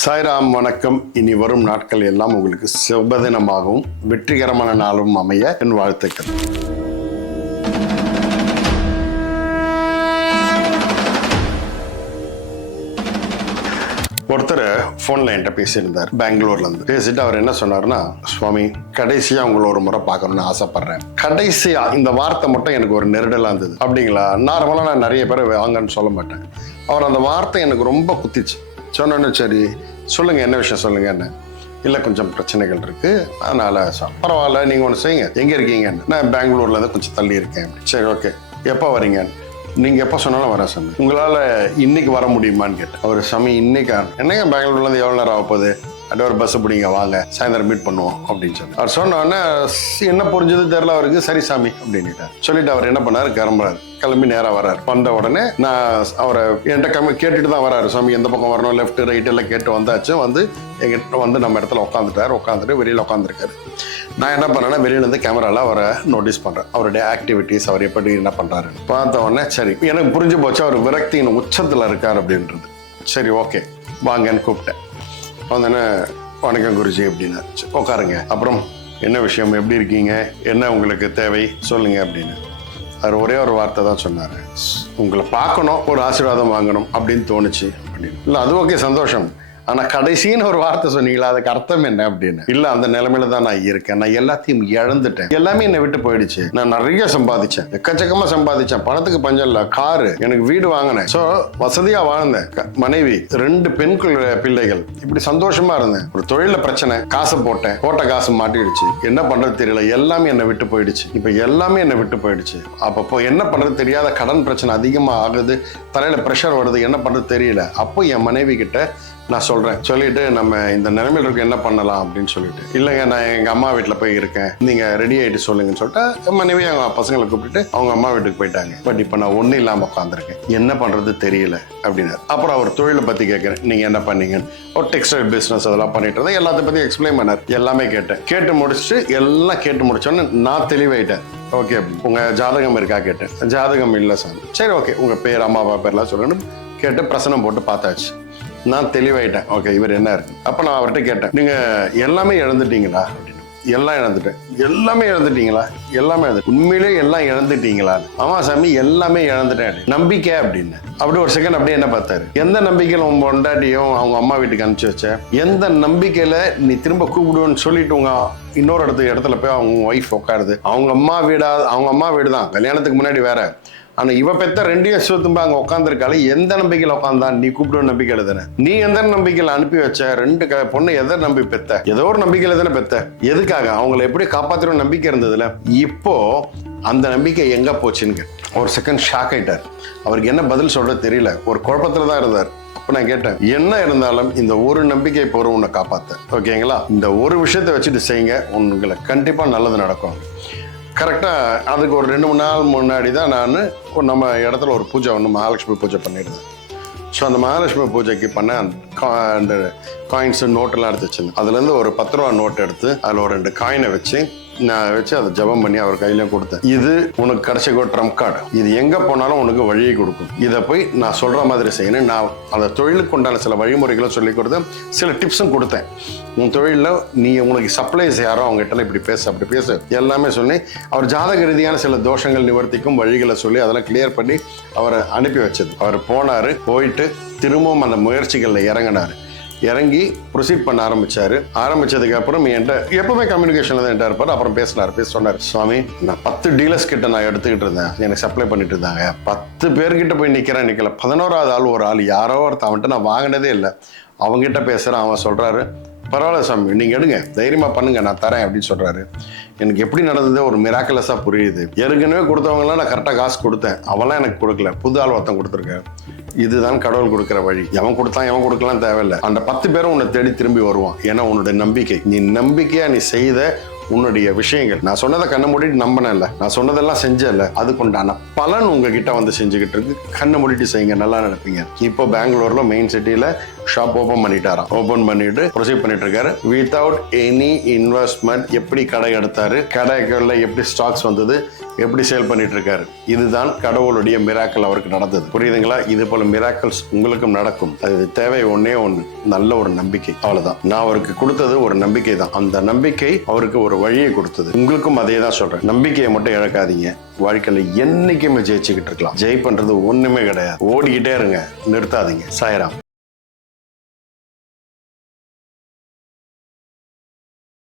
சாய்ராம் வணக்கம். இனி வரும் நாட்கள் எல்லாம் உங்களுக்கு சுபதினமாகவும் வெற்றிகரமான நாளும் அமைய என் வாழ்த்துக்கள். ஒருத்தர் ஃபோனில் என்கிட்ட பேசியிருந்தார் பெங்களூர்லேருந்து பேசிட்டு அவர் என்ன சொன்னார்னா சுவாமி கடைசியாக உங்களை ஒரு முறை பார்க்கணும்னு ஆசைப்பட்றேன். கடைசியாக இந்த வார்த்தை மட்டும் எனக்கு ஒரு நெருடலாக இருந்தது. அப்படிங்களா? நார்மலாக நான் நிறைய பேர் வாங்கன்னு சொல்ல மாட்டேன். அவர் அந்த வார்த்தை எனக்கு ரொம்ப குத்திச்சு. சொன்னோன்னு சரி. சொல்லுங்க என்ன விஷயம் சொல்லுங்க என்ன இல்லை கொஞ்சம் பிரச்சனைகள் இருக்கு. அதனால பரவாயில்ல நீங்கள் ஒன்று செய்யுங்க. எங்கே இருக்கீங்க நான் பெங்களூர்ல இருந்து கொஞ்சம் தள்ளி இருக்கேன். சரி ஓகே. எப்போ வரீங்க நீங்க எப்போ சொன்னாலும் வரேன் சாமி உங்களால இன்னைக்கு வர முடியுமான்னு கேட்டேன். அவர் சாமி இன்னைக்கு என்னங்க பெங்களூர்ல இருந்து எவ்வளோ நேரம் ஆக போகுது? அப்படியே ஒரு பஸ் பிடிங்க வாங்க. சாயந்தரம் மீட் பண்ணுவோம் அப்படின்னு சொல்லி. அவர் சொன்னோடனே என்ன புரிஞ்சது தெரியல அவருக்கு. சரி சாமி அப்படின்னுட்டார். சொல்லிட்டு அவர் என்ன பண்ணாரு? கிளம்புறாரு. கிளம்பி நேராக வராரு. வந்த உடனே நான் அவரை என்கிட்ட கம்மி கேட்டுட்டு தான் வராரு. சாமி எந்த பக்கம் வரணும்? லெஃப்ட் ரைட் எல்லாம் கேட்டு வந்தாச்சு. வந்து எங்கிட்ட வந்து நம்ம இடத்துல உட்காந்துட்டாரு உட்காந்துட்டு வெளியில் உட்காந்துருக்காரு நான் என்ன பண்ணேன்னா வெளியில இருந்து கேமரால அவரை நோட்டீஸ் பண்ணுறேன் அவருடைய ஆக்டிவிட்டீஸ் அவர் எப்படி என்ன பண்ணுறாரு பார்த்த உடனே சரி எனக்கு புரிஞ்சு போச்சு. அவர் விரக்தியின் உச்சத்தில் இருக்கார் அப்படின்றது. சரி ஓகே வாங்கன்னு கூப்பிட்டேன். வந்தோடனே வணக்கம் குருஜி அப்படின்னு உட்காருங்க. அப்புறம் என்ன விஷயம்? எப்படி இருக்கீங்க? என்ன உங்களுக்கு தேவை? சொல்லுங்க அப்படின்னு. அவர் ஒரே ஒரு வார்த்தை தான் சொன்னார். உங்களை பார்க்கணும் ஒரு ஆசீர்வாதம் வாங்கணும் அப்படின்னு தோணுச்சு அப்படின்னு. இல்லை அது ஓகே சந்தோஷம். ஆனால் கடைசின்னு ஒரு வார்த்தை சொன்னீங்களா? அதுக்கு அர்த்தம் என்ன அப்படின்னு? இல்லை அந்த நிலைமையில தான் நான் இருக்கேன். நான் எல்லாத்தையும் இழந்துட்டேன். எல்லாமே என்னை விட்டு போயிடுச்சு. நான் நிறைய சம்பாதிச்சேன். எக்கச்சக்கமாக சம்பாதிச்சேன். பணத்துக்கு பஞ்சம் இல்லை. காரு. எனக்கு வீடு வாங்கினேன். ஸோ வசதியாக வாழ்ந்தேன். க- மனைவி. ரெண்டு பெண் பிள்ளைகள். இப்படி சந்தோஷமாக இருந்தேன். ஒரு தொழிலில் பிரச்சனை. காசு போட்டேன். போட்ட காசு மாட்டிடுச்சு. என்ன பண்ணுறது தெரியல. எல்லாமே என்னை விட்டு போயிடுச்சு. இப்போ எல்லாமே என்னை விட்டு போயிடுச்சு. அப்பப்போ என்ன பண்ணுறது தெரியாத கடன் பிரச்சனை அதிகமாக ஆகுது. தலையில் ப்ரெஷர் வருது. என்ன பண்ணுறது தெரியல. அப்போ என் மனைவி கிட்ட நான் சொல்கிறேன் சொல்லிட்டு நம்ம இந்த நிலைமையில இருக்க என்ன பண்ணலாம் அப்படின்னு சொல்லிட்டு. இல்லைங்க நான் எங்கள் அம்மா வீட்டில் போய் இருக்கேன். நீங்கள் ரெடி ஆகிட்டு சொல்லுங்கன்னு சொல்லிட்டு மனைவி அவங்க பசங்களை கூப்பிட்டுட்டு அவங்க அம்மா வீட்டுக்கு போயிட்டாங்க. பட் இப்போ நான் ஒன்றும் இல்லாமல் உட்காந்துருக்கேன் என்ன பண்ணுறது தெரியல அப்படின்னு. அப்புறம் அவர் தொழிலை பற்றி கேட்குறேன் நீங்கள் என்ன பண்ணீங்கன்னு. ஒரு டெக்ஸ்டைல் பிஸ்னஸ் அதெல்லாம் பண்ணிட்டு இருந்தேன். எல்லாத்தையும் பற்றி எக்ஸ்பிளைன் பண்ணார். எல்லாமே கேட்டேன். கேட்டு முடிச்சுட்டு எல்லாம் கேட்டு முடிச்சோன்னு நான் தெளிவாயிட்டேன். ஓகே உங்கள் ஜாதகம் இருக்கா கேட்டேன். ஜாதகம் இல்லை சார் சரி ஓகே உங்கள் பேர் அம்மா அப்பா பேர்லாம் சொல்லணும் கேட்டு பிரசனம் போட்டு பார்த்தாச்சு. நான் தெளிவாயிட்டேன். ஓகே இவர் என்ன இருக்கு? அப்போ நான் அவர்கிட்ட கேட்டேன். நீங்க எல்லாமே இழந்துட்டீங்களா? எல்லாம் இழந்துட்டேன். எல்லாமே இழந்துட்டீங்களா? எல்லாமே இழந்து உண்மையிலே எல்லாம் இழந்துட்டீங்களா? ஆமா சாமி எல்லாமே இழந்துட்டேன் நம்பிக்கை அப்படின்னு. அப்படி ஒரு செகண்ட் அப்படியே என்ன பார்த்தாரு? எந்த நம்பிக்கையில உன் பொண்டாட்டியும் அவங்க அம்மா வீட்டுக்கு அனுப்பிச்சு வச்சேன் எந்த நம்பிக்கையில நீ திரும்ப கூப்பிடுவேன்னு சொல்லிட்டு உங்க இன்னொரு இடத்துக்கு இடத்துல போய் அவங்க ஒய்ஃப் உட்காருது அவங்க அம்மா வீடா அவங்க அம்மா வீடு தான் கல்யாணத்துக்கு முன்னாடி வேற. ஆனால் இவ பெத்த ரெண்டையும் சுத்தும்பா அங்கே உட்காந்துருக்காள் எந்த நம்பிக்கையில் உட்காந்தான் நீ கூப்பிடுவ நம்பிக்கை எழுதுன. நீ எந்த நம்பிக்கையில் அனுப்பி வச்ச? ரெண்டு க- பொண்ணு எதை நம்பி பெத்த? ஏதோ ஒரு நம்பிக்கையில் தானே பெத்த. எதுக்காக? அவங்கள எப்படி காப்பாத்துற நம்பிக்கை இருந்ததுல? இப்போ அந்த நம்பிக்கை எங்கே போச்சுன்னு ஒரு செகண்ட் ஷாக் ஆயிட்டார். அவருக்கு என்ன பதில் சொல்கிறது தெரியல. ஒரு குழப்பத்தில் தான் இருந்தார். அப்போ நான் கேட்டேன் என்ன இருந்தாலும் இந்த ஒரு நம்பிக்கை போகிற உன்னை காப்பாற்ற ஓகேங்களா இந்த ஒரு விஷயத்தை வச்சுட்டு செய்யுங்க. உங்களுக்கு கண்டிப்பாக நல்லது நடக்கும். கரெக்டாக அதுக்கு ஒரு ரெண்டு மூணு நாள் முன்னாடி தான் நான் நம்ம இடத்துல ஒரு பூஜை ஒன்று மகாலட்சுமி பூஜை பண்ணியிருந்தேன். ஸோ அந்த மகாலட்சுமி பூஜைக்கு பண்ண அந்த கா- அந்த காயின்ஸு நோட்டெல்லாம் எடுத்து வச்சுருந்தேன். அதுலேருந்து ஒரு பத்து ரூபா நோட் எடுத்து அதில் ஒரு ரெண்டு காயினை வச்சு நான் வச்சு அதை ஜெபம் பண்ணி அவர் கையில கொடுத்தேன். இது உனக்கு கிடைச்சிக்கோ ட்ரம்ப் கார்டு இது எங்கே போனாலும் உனக்கு வழியை கொடுக்கும். இதை போய் நான் சொல்கிற மாதிரி செய்யணும். நான் அந்த தொழிலுக்கு உண்டான சில வழிமுறைகளை சொல்லி கொடுத்தேன் சில டிப்ஸும் கொடுத்தேன். உன் தொழிலில் நீ உனக்கு சப்ளைஸ் யாரோ அவங்ககிட்ட இப்படி பேசு அப்படி பேசு. எல்லாமே சொல்லி அவர் ஜாதக ரீதியான சில தோஷங்கள் நிவர்த்திக்கும் வழிகளை சொல்லி அதெல்லாம் கிளியர் பண்ணி அவரை அனுப்பி வச்சது. அவர் போனார் போயிட்டு திரும்பவும் அந்த முயற்சிகளில் இறங்கினார். இறங்கி ப்ரொசீட் பண்ண ஆரம்பிச்சாரு. ஆரம்பிச்சதுக்கு அப்புறம் என்கிட்ட எப்பவுமே கம்யூனிகேஷன்ல தான் என்கிட்ட இருப்பார். அப்புறம் பேசினார். பேச சொன்னார் சுவாமி நான் பத்து டீலர்ஸ் கிட்ட நான் எடுத்துக்கிட்டு இருந்தேன். எனக்கு சப்ளை பண்ணிட்டு இருந்தாங்க. பத்து பேர்கிட்ட போய் நிக்கிறேன். நிக்கல பதினோராவது ஆள் ஒரு ஆள். யாரோ ஒருத்தவன்ட்டு நான் வாங்கினதே இல்லை. அவங்ககிட்ட பேசுறேன். அவன் சொல்றாரு பரவாயில்ல சாமி நீங்கள் எடுங்க. தைரியமாக பண்ணுங்க நான் தரேன் அப்படின்னு சொல்கிறாரு எனக்கு எப்படி நடந்தது? ஒரு மிராக்கலஸாக புரியுது. ஏற்கனவே கொடுத்தவங்களாம் நான் கரெக்டாக காசு கொடுத்தேன். அவெல்லாம் எனக்கு கொடுக்கல. புது ஆள் ஒருத்தன் கொடுத்துருக்கேன் இதுதான் கடவுள் கொடுக்குற வழி. எவன் கொடுத்தான் எவன் கொடுக்கலாம் தேவையில்லை. அந்த பத்து பேரும் உன்னை தேடி திரும்பி வருவான். ஏன்னா உன்னுடைய நம்பிக்கை. நீ நம்பிக்கையாக நீ செய்த உன்னுடைய விஷயங்கள். நான் சொன்னதை கண்ணை மூடிட்டு இல்லை நான் சொன்னதெல்லாம் செஞ்சேன்ல. அதுக்குண்டான பலன் உங்ககிட்ட வந்து செஞ்சுக்கிட்டு இருக்கு. கண்ணை மூடிட்டு செய்யுங்க நல்லா நினைப்பீங்க இப்போ பெங்களூர்ல மெயின் சிட்டியில ஷாப் ஓபன் பண்ணிட்டாராம். ஓபன் பண்ணிட்டு ப்ரொசீட் பண்ணிட்டு இருக்காரு வித்தவுட் எனி இன்வெஸ்ட்மெண்ட் எப்படி கடை எடுத்தாரு? கடைகளில் எப்படி ஸ்டாக்ஸ் வந்தது? எப்படி சேல் பண்ணிட்டு இருக்காரு இதுதான் கடவுளுடைய மிராக்கள் அவருக்கு நடந்தது. புரியுதுங்களா? இது போல மிராக்கல்ஸ் உங்களுக்கும் நடக்கும். அது தேவை ஒன்னே ஒன்று நல்ல ஒரு நம்பிக்கை. அவ்வளவுதான். நான் அவருக்கு கொடுத்தது ஒரு நம்பிக்கை தான். அந்த நம்பிக்கை அவருக்கு ஒரு வழியை கொடுத்தது. உங்களுக்கும் அதே தான் சொல்றேன். நம்பிக்கையை மட்டும் இழக்காதீங்க. வாழ்க்கையில என்னைக்குமே ஜெயிச்சுக்கிட்டு இருக்கலாம். ஜெய் பண்றது ஒண்ணுமே கிடையாது. ஓடிக்கிட்டே இருங்க. நிறுத்தாதீங்க. சாயராம்.